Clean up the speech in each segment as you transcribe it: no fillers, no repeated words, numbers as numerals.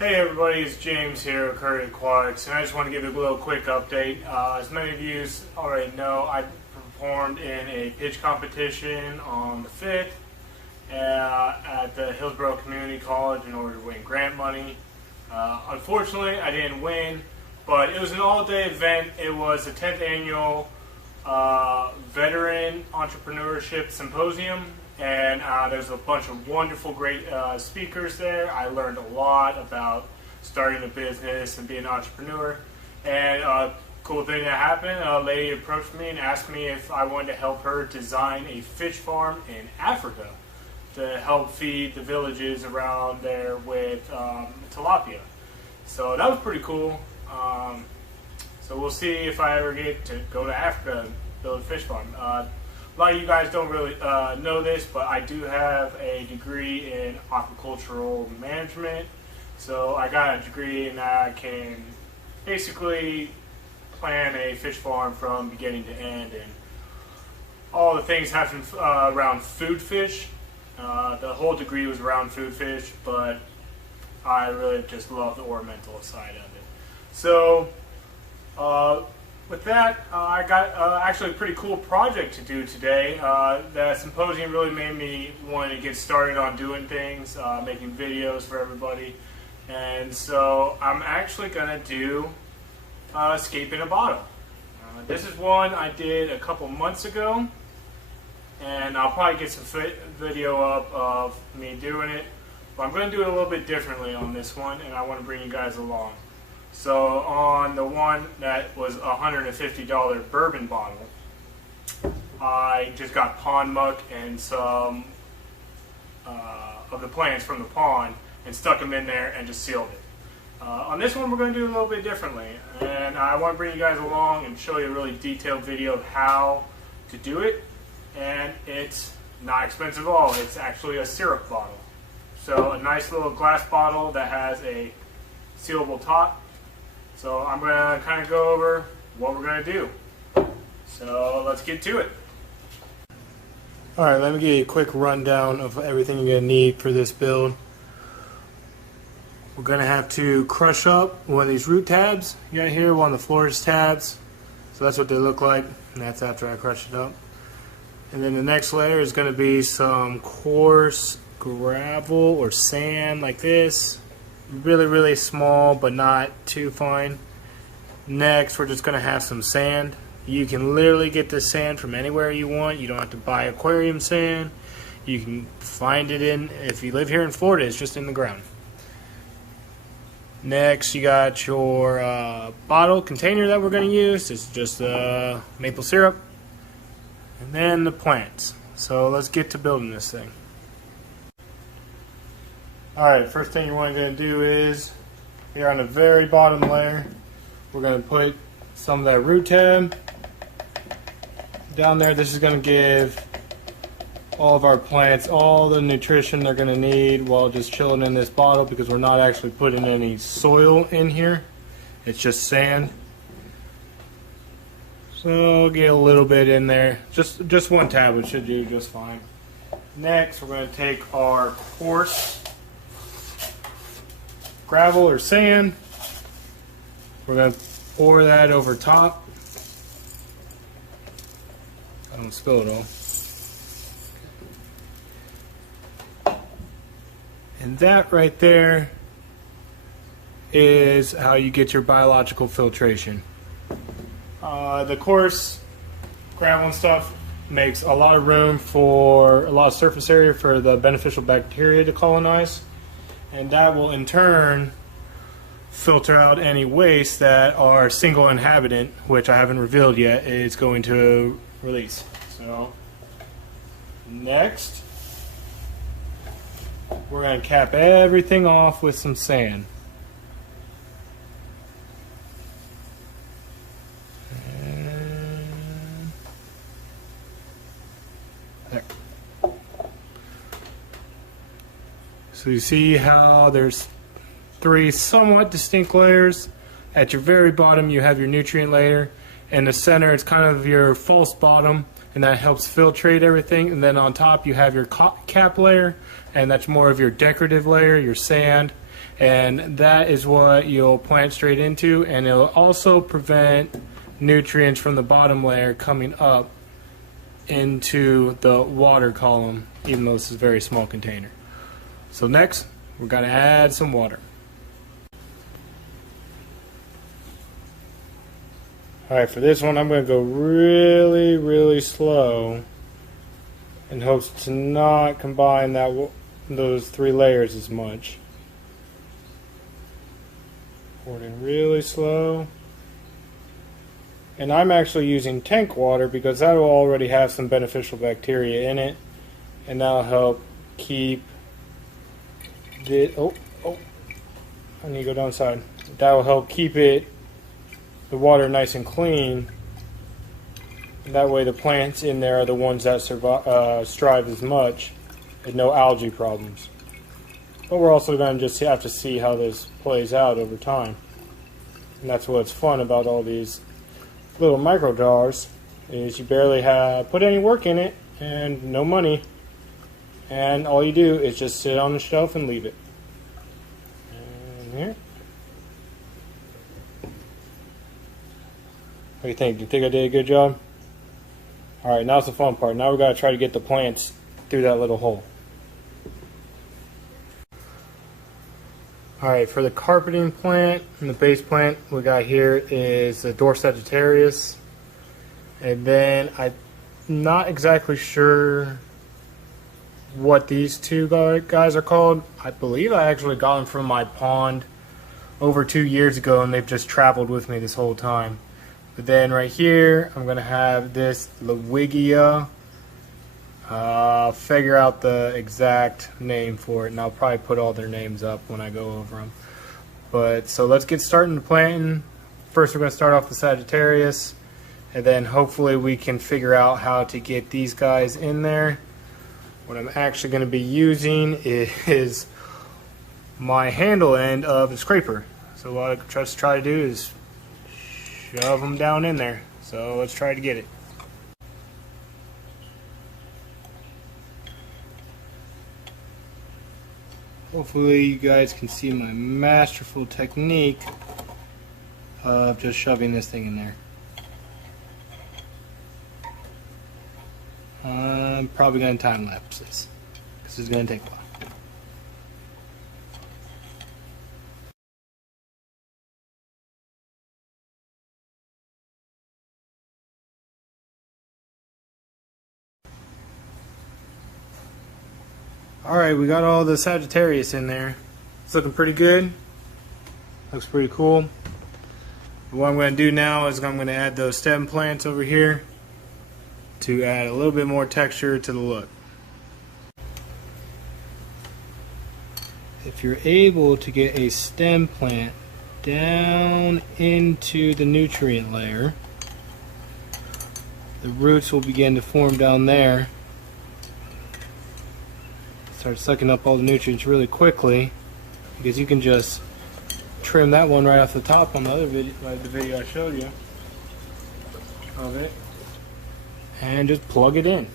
Hey everybody, it's James here at Curry Aquatics, and I just want to give you a little quick update. As many of you already know, I performed in a pitch competition on the 5th at the Hillsborough Community College in order to win grant money. Unfortunately, I didn't win, but it was an all-day event. It was the 10th annual Veteran Entrepreneurship Symposium. And there's a bunch of wonderful, great speakers there. I learned a lot about starting a business and being an entrepreneur. And a cool thing that happened, a lady approached me and asked me if I wanted to help her design a fish farm in Africa to help feed the villages around there with tilapia. So that was pretty cool. So we'll see if I ever get to go to Africa and build a fish farm. A lot of you guys don't really know this, but I do have a degree in aquacultural management. So I got a degree in that I can basically plan a fish farm from beginning to end, and all the things happen around food fish. The whole degree was around food fish, but I really just love the ornamental side of it. So with that, I got actually a pretty cool project to do today. That symposium really made me want to get started on doing things, making videos for everybody. And so I'm actually going to do scape in a bottle. This is one I did a couple months ago, and I'll probably get some video up of me doing it. But I'm going to do it a little bit differently on this one, and I want to bring you guys along. So on the one that was a $150 bourbon bottle, I just got pond muck and some of the plants from the pond and stuck them in there and just sealed it. On this one we're going to do a little bit differently, and I want to bring you guys along and show you a really detailed video of how to do it. And it's not expensive at all. It's actually a syrup bottle. So a nice little glass bottle that has a sealable top. So I'm going to kind of go over what we're going to do. So let's get to it. Alright, let me give you a quick rundown of everything you're going to need for this build. We're going to have to crush up one of these root tabs. You got here one of the florist tabs. So that's what they look like, and that's after I crush it up. And then the next layer is going to be some coarse gravel or sand like this. Really small, but not too fine. Next, we're just going to have some sand. You can literally get this sand from anywhere you want. You don't have to buy aquarium sand. You can find it if you live here in Florida, it's just in the ground. Next, you got your bottle container that we're going to use. It's just maple syrup. And then the plants. So let's get to building this thing. Alright, first thing you're going to do is, here on the very bottom layer, we're going to put some of that root tab down there. This is going to give all of our plants all the nutrition they're going to need while just chilling in this bottle, because we're not actually putting any soil in here. It's just sand. So get a little bit in there. Just one tab should do just fine. Next, we're going to take our coarse gravel or sand. We're going to pour that over top. I don't spill it all. And that right there is how you get your biological filtration. The coarse gravel and stuff makes a lot of room for a lot of surface area for the beneficial bacteria to colonize. And that will in turn filter out any waste that our single inhabitant, which I haven't revealed yet, is going to release. So next, we're going to cap everything off with some sand. And there. So you see how there's three somewhat distinct layers. At your very bottom you have your nutrient layer. In the center it's kind of your false bottom, and that helps filtrate everything. And then on top you have your cap layer, and that's more of your decorative layer, your sand. and that is what you'll plant straight into, and it'll also prevent nutrients from the bottom layer coming up into the water column, even though this is a very small container. So next, we're going to add some water. Alright, for this one I'm going to go really, really slow in hopes to not combine those 3 layers as much. Pour it in really slow. And I'm actually using tank water because that will already have some beneficial bacteria in it, and that'll help keep the I need to go downside. That will help keep the water nice and clean. And that way the plants in there are the ones that strive as much and no algae problems. But we're also going to just have to see how this plays out over time. And that's what's fun about all these little micro jars, is you barely put any work in it and no money, and all you do is just sit on the shelf and leave it. And here. What do you think? Do you think I did a good job? Alright, now's the fun part. Now we got to try to get the plants through that little hole. Alright, for the carpeting plant and the base plant we got here is the Dwarf Sagittarius. And then I'm not exactly sure what these 2 guys are called. I believe I actually got them from my pond over 2 years ago, and they've just traveled with me this whole time. But then right here I'm going to have this Lewigia. Figure out the exact name for it, and I'll probably put all their names up when I go over them. But so let's get started to planting. First we're going to start off the Sagittarius, and then hopefully we can figure out how to get these guys in there. What I'm actually going to be using is my handle end of the scraper. So what I just try to do is shove them down in there. So let's try to get it. Hopefully you guys can see my masterful technique of just shoving this thing in there. I'm probably going to time lapse this because it's going to take a while. Alright, we got all the Sagittarius in there. It's looking pretty good. Looks pretty cool. What I'm going to do now is I'm going to add those stem plants over here to add a little bit more texture to the look. If you're able to get a stem plant down into the nutrient layer, the roots will begin to form down there. Start sucking up all the nutrients really quickly, because you can just trim that one right off the top on the other video, like the video I showed you of it, and just plug it in.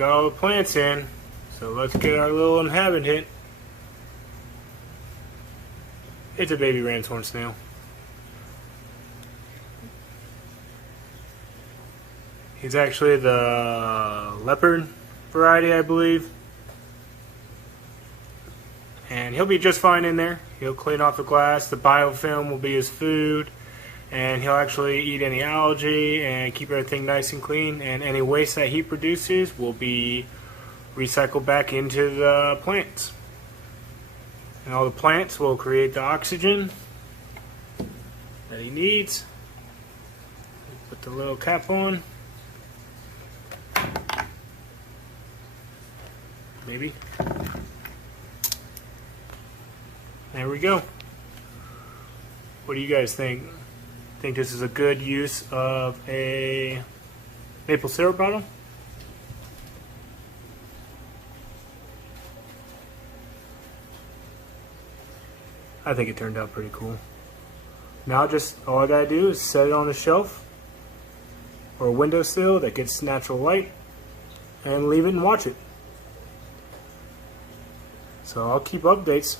got all the plants in, so let's get our little inhabitant. It's a baby ram's horn snail. He's actually the leopard variety, I believe. And he'll be just fine in there. He'll clean off the glass. The biofilm will be his food. And he'll actually eat any algae and keep everything nice and clean. And any waste that he produces will be recycled back into the plants. And all the plants will create the oxygen that he needs. Put the little cap on. Maybe. There we go. What do you guys think? Think this is a good use of a maple syrup bottle? I think it turned out pretty cool. Now all I gotta do is set it on a shelf or a windowsill that gets natural light and leave it and watch it. So I'll keep updates.